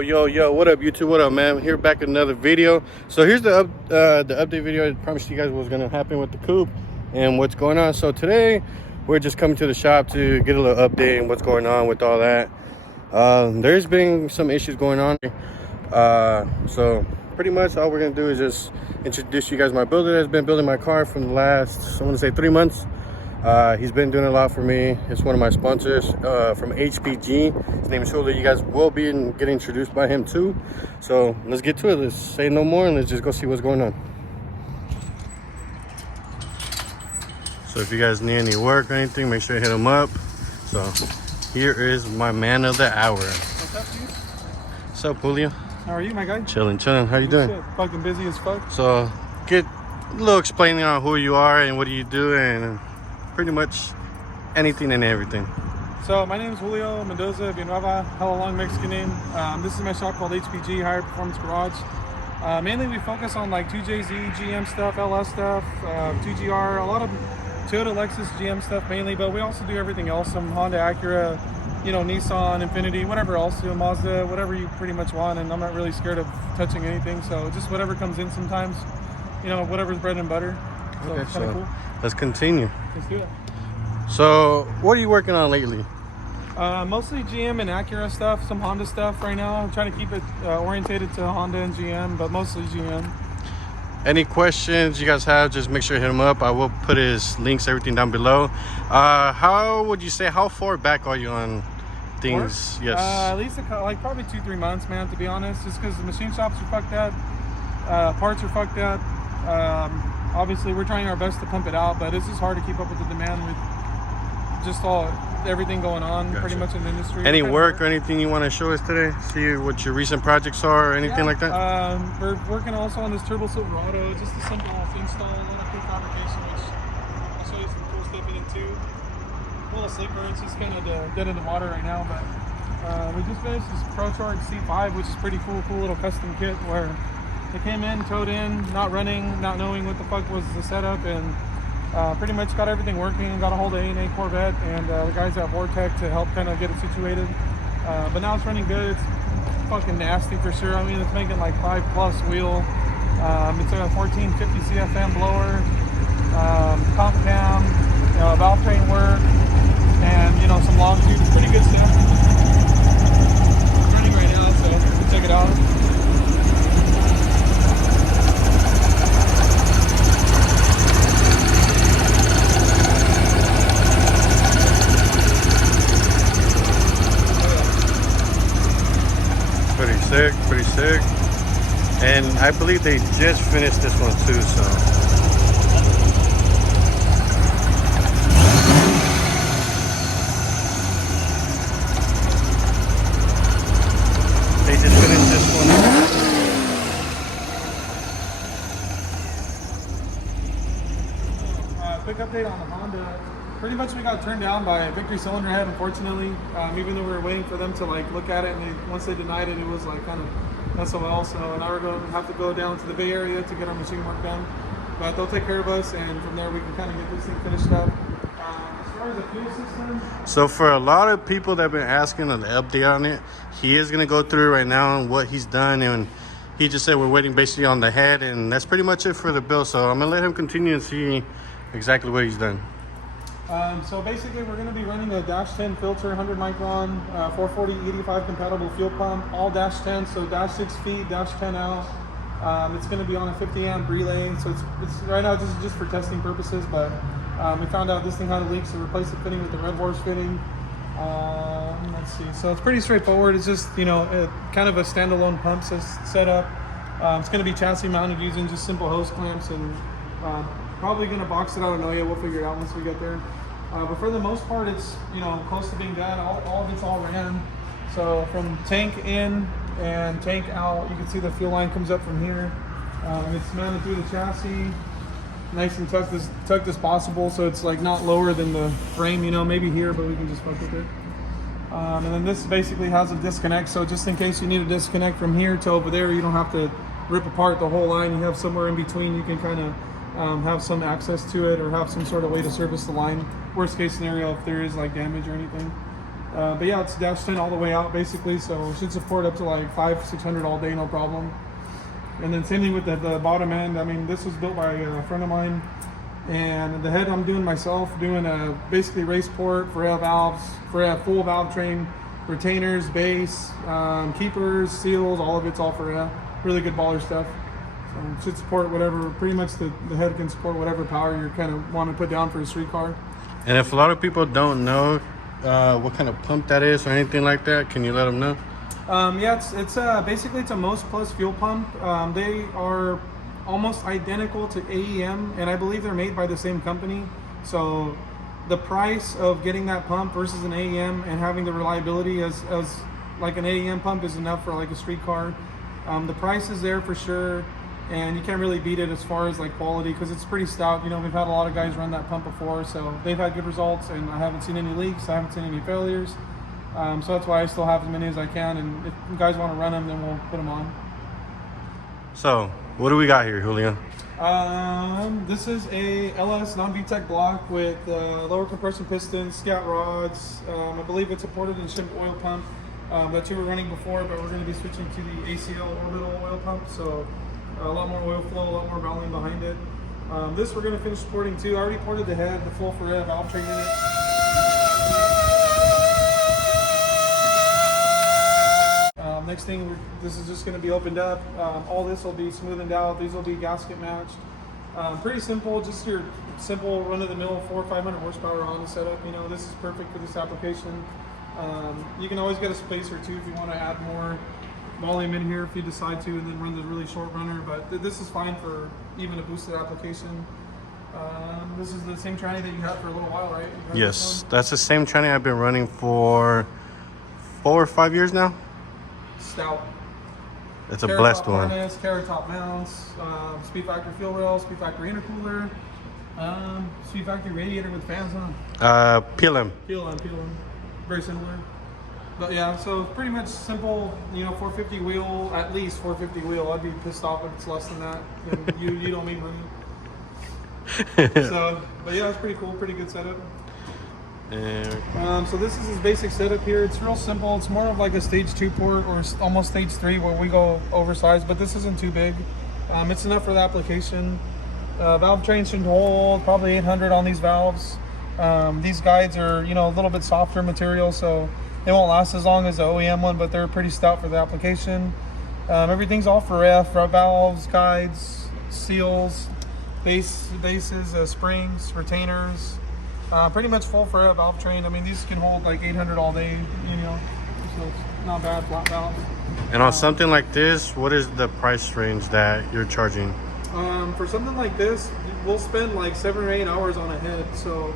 Yo, what up YouTube? What up, man? Here back with another video. So here's the update video I promised you guys was gonna happen with the coupe and what's going on. So today we're just coming to the shop to get a little update and what's going on with all that. There's been some issues going on, so pretty much all we're gonna do is just introduce you guys my builder that's been building my car from the last, I want to say 3 months. He's been doing a lot for me. It's one of my sponsors from HPG. His name is Julio. You guys will be getting introduced by him too. So let's get to it. Let's say no more and let's just go see what's going on. So if you guys need any work or anything, make sure you hit him up. So here is my man of the hour. What's up, dude? What's up, Julio? How are you, my guy? Chilling. How you doing? Shit. Fucking busy as fuck. So get a little explaining on who you are and what do you do and pretty much anything and everything. So my name is Julio Mendoza Villanueva, hella long Mexican name. This is my shop called HPG, Higher Performance Garage. Mainly we focus on like 2JZ, GM stuff, LS stuff, 2GR, a lot of Toyota, Lexus, GM stuff mainly, but we also do everything else, some Honda, Acura, you know, Nissan, Infiniti, whatever else, Mazda, whatever you pretty much want, and I'm not really scared of touching anything, so just whatever comes in sometimes, you know, whatever's bread and butter. So Okay, it's kind of cool. Let's continue. Let's do it. So what are you working on lately? Mostly GM and Acura stuff, some Honda stuff right now. I'm trying to keep it orientated to Honda and GM, but mostly GM. Any questions you guys have, just make sure to hit him up. I will put his links, everything down below. How would you say, how far back are you on things? Work? Yes. At least like probably 2-3 months, man, to be honest, just because the machine shops are fucked up, parts are fucked up. Obviously we're trying our best to pump it out, but it's just hard to keep up with the demand with just everything going on. Gotcha. Pretty much in the industry. Any work or anything you want to show us today? See what your recent projects are or anything like that? We're working also on this Turbo Silverado, just a simple install, a lot of prefabrication, which I'll show you some cool stuff in it too. A little sleeper, it's just kind of dead in the water right now, but we just finished this ProCharge C5, which is pretty cool little custom kit where it came in, towed in, not running, not knowing what the fuck was the setup, and pretty much got everything working. Got a hold of A&A Corvette and the guys at Vortec to help kind of get it situated. But now it's running good. It's fucking nasty for sure. I mean, it's making like 5+ wheel. It's a 1450 CFM blower, comp cam, valve train work, and you know, some long tubes. Pretty good stuff. It's running right now, so we'll check it out. Pretty sick. And I believe they just finished this one too, so. They just finished this one. Quick update on the Honda. Pretty much we got turned down by Victory Cylinder Head, unfortunately. Even though we were waiting for them to like look at it, and once they denied it, it was like kind of SOL. So now we're going to have to go down to the Bay Area to get our machine work done. But they'll take care of us, and from there we can kind of get this thing finished up. As far as the fuel system. So for a lot of people that have been asking an update on it, he is going to go through right now on what he's done, and he just said we're waiting basically on the head, and that's pretty much it for the build. So I'm going to let him continue and see exactly what he's done. So basically we're going to be running a dash 10 filter, 100 micron, 440-85 compatible fuel pump, all dash 10, so dash 6 feet, dash 10 out. It's going to be on a 50 amp relay, so it's right now this is just for testing purposes, but we found out this thing had a leak, so replaced the fitting with the Red Horse fitting. Let's see, so it's pretty straightforward. It's just, you know, kind of a standalone pump setup. It's going to be chassis mounted using just simple hose clamps, and probably going to box it out. I don't know yet, we'll figure it out once we get there. But for the most part, it's, you know, close to being done. All of it's all ran. So from tank in and tank out, you can see the fuel line comes up from here. It's mounted through the chassis, nice and tucked as possible. So it's like not lower than the frame, you know, maybe here, but we can just fuck with it. And then this basically has a disconnect. So just in case you need a disconnect from here to over there, you don't have to rip apart the whole line. You have somewhere in between you can kind of have some access to it or have some sort of way to service the line. Worst case scenario, if there is like damage or anything. But yeah, it's dash 10 all the way out basically, so it should support up to like 500-600 all day, no problem. And then same thing with the bottom end. I mean, this was built by a friend of mine, and the head I'm doing myself, doing a basically race port for valves, for a full valve train, retainers, base, keepers, seals, all of it's all for really good baller stuff. So it should support whatever, pretty much the head can support whatever power you kind of want to put down for a street car. And if a lot of people don't know what kind of pump that is or anything like that, can you let them know? Yeah, it's basically it's a Most Plus fuel pump. They are almost identical to AEM, and I believe they're made by the same company. So the price of getting that pump versus an AEM and having the reliability as like an AEM pump is enough for like a street car. The price is there for sure, and you can't really beat it as far as like quality because it's pretty stout. You know, we've had a lot of guys run that pump before, so they've had good results, and I haven't seen any leaks, I haven't seen any failures. So that's why I still have as many as I can, and if you guys want to run them, then we'll put them on. So what do we got here, Julio? This is a LS non-VTEC block with lower compression pistons, scat rods. I believe it's supported in shimp oil pump that you were running before, but we're going to be switching to the ACL orbital oil pump, so a lot more oil flow, a lot more volume behind it. This we're going to finish porting too. I already ported the head, the full for valve train in it. Next thing, this is just going to be opened up. All this will be smoothened out. These will be gasket matched. Pretty simple, just your simple run-of-the-mill 400 or 500 horsepower on the setup. You know, this is perfect for this application. You can always get a spacer too if you want to add more volume in here if you decide to, and then run the really short runner. But this is fine for even a boosted application. This is the same tranny that you had for a little while, right? Yes, that's the same tranny I've been running for 4 or 5 years now. Stout. It's a blessed one. Harness, carrot top mounts, speed factory fuel rail, speed factory intercooler, speed factory radiator with fans on. PLM. PLM. Very similar. But yeah, so pretty much simple, you know, 450 wheel, at least 450 wheel. I'd be pissed off if it's less than that. And you don't make money. So, but yeah, it's pretty cool, pretty good setup. So this is his basic setup here. It's real simple. It's more of like a stage 2 port or almost stage 3 where we go oversized, but this isn't too big. It's enough for the application. Valve train should hold probably 800 on these valves. These guides are, you know, a little bit softer material, so they won't last as long as the OEM one, but they're pretty stout for the application. Everything's all for valves, guides, seals, bases, springs, retainers. Pretty much full for a valve train. I mean, these can hold like 800 all day, you know, so it's not bad, flat valve. And on something like this, what is the price range that you're charging? For something like this, we'll spend like 7 or 8 hours on a head. So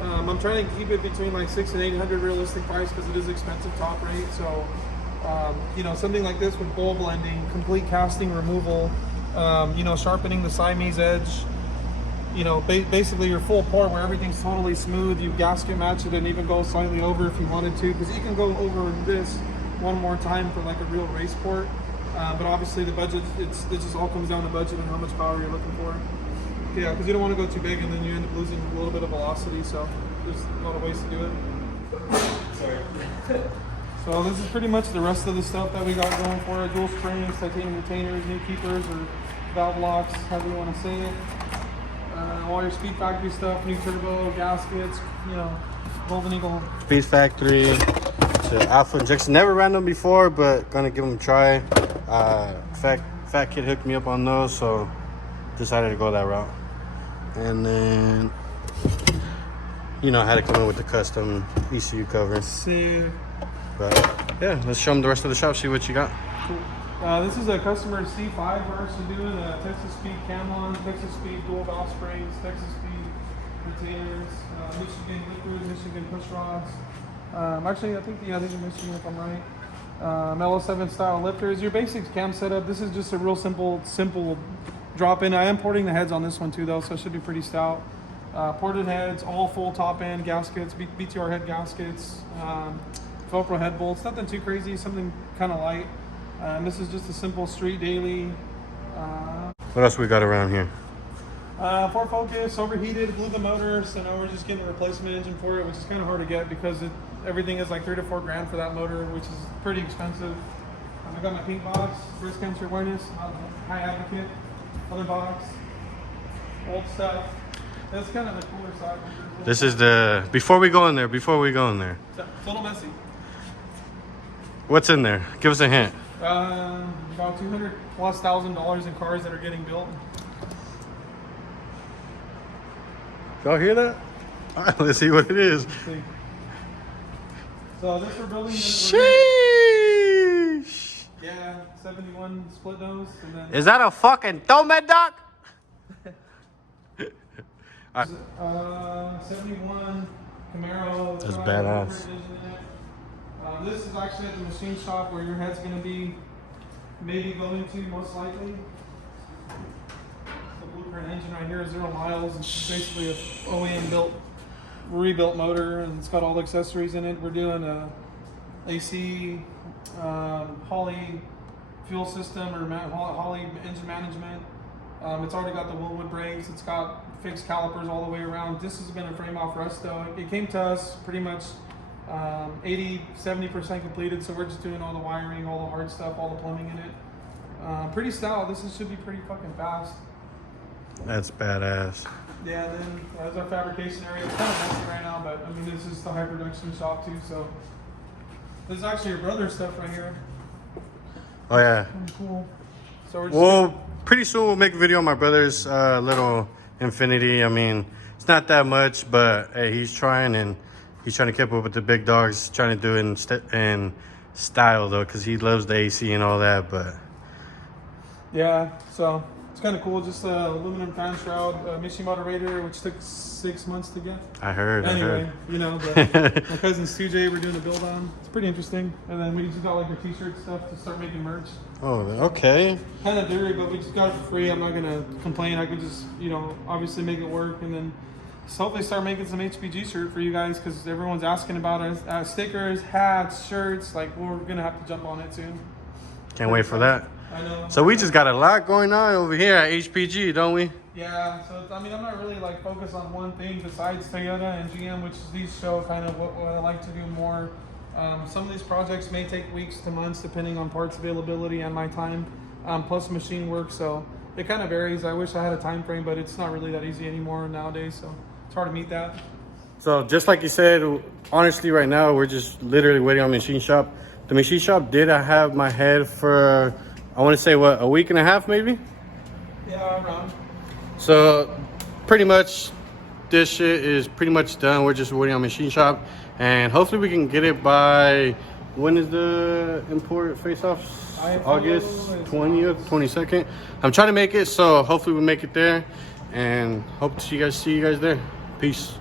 I'm trying to keep it between like 600 and 800 realistic price because it is expensive top rate. So, you know, something like this with bowl blending, complete casting removal, you know, sharpening the Siamese edge, you know, basically your full port where everything's totally smooth. You gasket match it and even go slightly over if you wanted to, because you can go over this one more time for like a real race port. But obviously the budget, it just all comes down to budget and how much power you're looking for. Yeah, because you don't want to go too big and then you end up losing a little bit of velocity. So there's a lot of ways to do it. Sorry. So this is pretty much the rest of the stuff that we got going for it. Dual springs, titanium retainers, new keepers or valve locks, however you want to say it. All your Speed Factory stuff, new turbo, gaskets, you know, Golden Eagle. Speed Factory to Alpha Injection. Never ran them before, but gonna give them a try. Fat Kid hooked me up on those, so decided to go that route. And then, you know, I had to come in with the custom ECU cover. Sick. But yeah, let's show them the rest of the shop, see what you got. Cool. This is a customer C5 we're actually doing a Texas Speed Camlon, Texas Speed dual valve springs, Texas Speed retainers, Michigan liquid, Michigan push rods. Actually, I think these are Michigan if I'm right. LO7 style lifters. Your basic cam setup. This is just a real simple drop in. I am porting the heads on this one too though, so it should be pretty stout. Ported heads, all full top end gaskets, BTR head gaskets, Velcro head bolts. Nothing too crazy, something kind of light. This is just a simple street daily. What else we got around here? Ford Focus overheated, blew the motor, so now we're just getting a replacement engine for it, which is kind of hard to get because everything is like $3 to $4 grand for that motor, which is pretty expensive. I got my pink box, breast cancer awareness, high advocate, other box, old stuff. That's kind of the cooler side. This is the before we go in there. It's a little messy. What's in there? Give us a hint. About $200,000+ in cars that are getting built. Y'all hear that? All right, let's see what it is. Let's see. So this we're building. Sheesh. Yeah, 71 split nose. And then, Is that a fucking Tomed doc? 71 Camaro. That's badass. This is actually at the machine shop where your head's going to be maybe going to, most likely. The blueprint engine right here is 0 miles. It's basically a OEM built, rebuilt motor, and it's got all the accessories in it. We're doing a AC, Holley fuel system or Holley engine management. It's already got the Willwood brakes. It's got fixed calipers all the way around. This has been a frame off rust though. It came to us pretty much 80-70% completed, so we're just doing all the wiring, all the hard stuff, all the plumbing in it. Pretty stout. This should be pretty fucking fast. That's badass. Yeah, and then there's our fabrication area. It's kind of messy right now, but I mean, this is the high production shop too, so this is actually your brother's stuff right here. Oh yeah. Pretty cool. So we're just Pretty soon we'll make a video on my brother's little Infinity. I mean, it's not that much, but hey, he's trying, and he's trying to keep up with the big dogs, trying to do it in style though, because he loves the AC and all that. But yeah, so it's kind of cool. Just aluminum fan shroud, machine motor radiator, which took 6 months to get. I heard. You know, my cousin CJ, we're doing a build on. It's pretty interesting. And then we just got like our t-shirt stuff to start making merch. Oh, okay. Kind of dirty, but we just got it for free. I'm not gonna complain. I could just, you know, obviously make it work, and then hopefully start making some HPG shirt for you guys, because everyone's asking about it. Stickers, hats, shirts. Like, we're gonna have to jump on it soon. Can't wait for that. I know. So we just got a lot going on over here at HPG, don't we? Yeah, so I mean, I'm not really like focused on one thing besides Toyota and GM, which these show kind of what I like to do more. Some of these projects may take weeks to months depending on parts availability and my time, plus machine work, so it kind of varies. I wish I had a time frame, but it's not really that easy anymore nowadays, so it's hard to meet that. So just like you said, honestly right now we're just literally waiting on machine shop. The machine shop did have my head for, I want to say, what, a week and a half maybe? Yeah, around. So pretty much this shit is pretty much done. We're just waiting on machine shop, and hopefully we can get it by, when is the import face-off? August 20th, 22nd. I'm trying to make it, so hopefully we make it there, and hope to see you guys there. Peace.